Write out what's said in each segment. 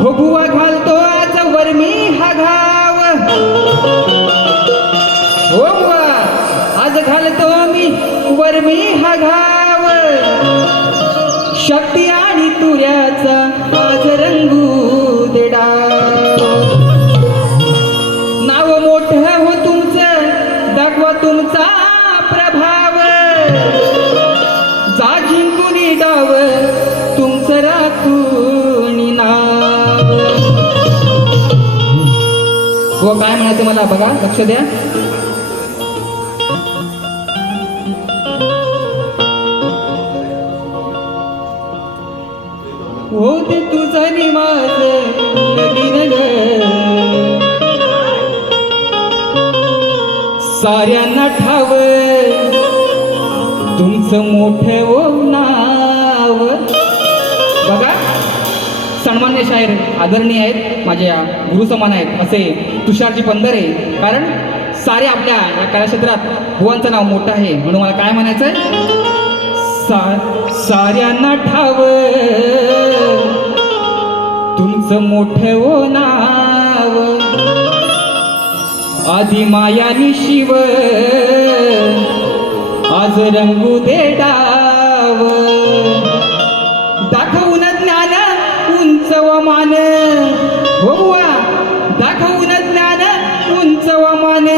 हो बुवा घालतो आज वरमी हा घाव, हो बुवा आज घालतो मी वरमी हा घाव, शक्ती आणि तुऱ्याचा आज रंगू दे डाव. नाव मोठं हो तुमचं, दाखवा तुमचा प्रभाव, जा जिंकुनी डाव तुमचं राखूनी नाव. हो काय म्हणायचं मला बघा, लक्ष द्या. हो ते तुझं आणि माझं लगीन ग, साऱ्यांना ठाव तुमचं मोठं ओ नाव. बघा सन्मान्य शाहीर आदरणीय आहेत, माझ्या गुरुसमान आहेत असे तुषारजी पंधरे. कारण सारे आपल्या या कलाक्षेत्रात बुवांचं नाव मोठं आहे, म्हणून मला काय म्हणायचंय, साऱ्यांना ठाव तुमचं मोठं ओ नाव, आधी मायानी शिव आज रंगू दे डाव. दाखवून ज्ञान उंच व मान, हो बुवा दाखवून ज्ञान उंच व मान,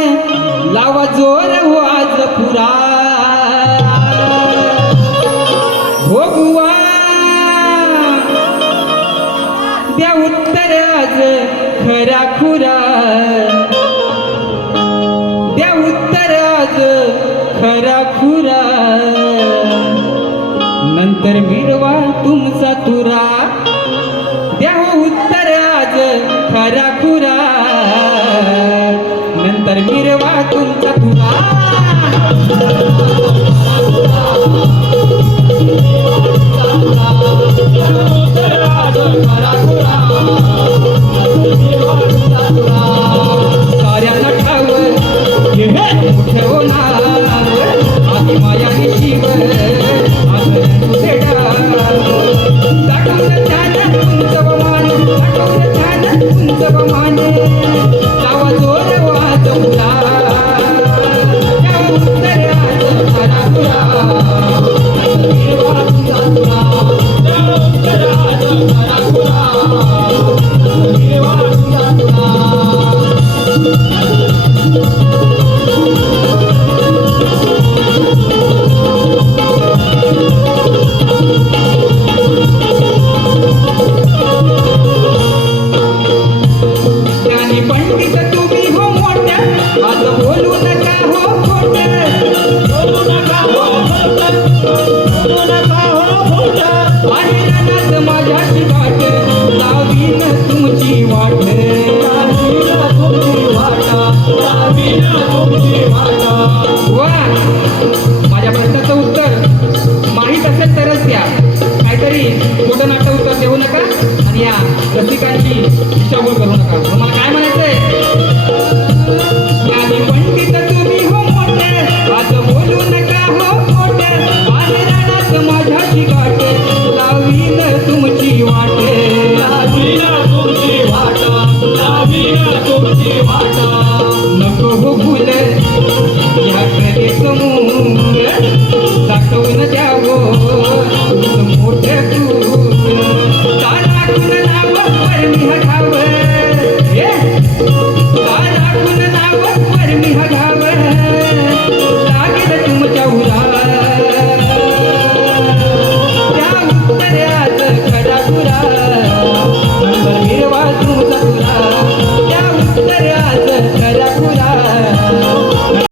लावा जोर हो आज पुरा. हो बुवा द्या उत्तर आज खरा खुरा, द्या उत्तर आज खरा खुरा, नंतर मिरवा तुमचा तुरा. द्या हो उत्तर आज खरा खुरा, नंतर मिरवा तुमचा तुरा. साऱ्यांना ठाव ठेव नाव, आधी मायानी शिव आज रंगू दे डाव. दाखवलं ज्ञान उंच व मान, दाखवलं ज्ञान उंच व मान, लावा जोर वाज पुरा. द्या उत्तर आज खरा खुरा, माझ्या प्रश्नाचं उत्तर माहीत असेल तरच द्या, काहीतरी खोटं नाटक उत्तर देऊ नका आणि या रसिकांची दिशाभूल करू नका. मला काय म्हणायचंय, पंडित तुम्ही हो मोठे आज बोलू नका हो मोठे, रानात माझ्याची गाठ लावीन तुमची वाट, लावीन तुमची वाट, लावीन तुमची वाट. नको हो फुल या कधी समूह दाखवून द्यावं तुमचं मोठं तू, चाला कुण नाव वरमी हटावं.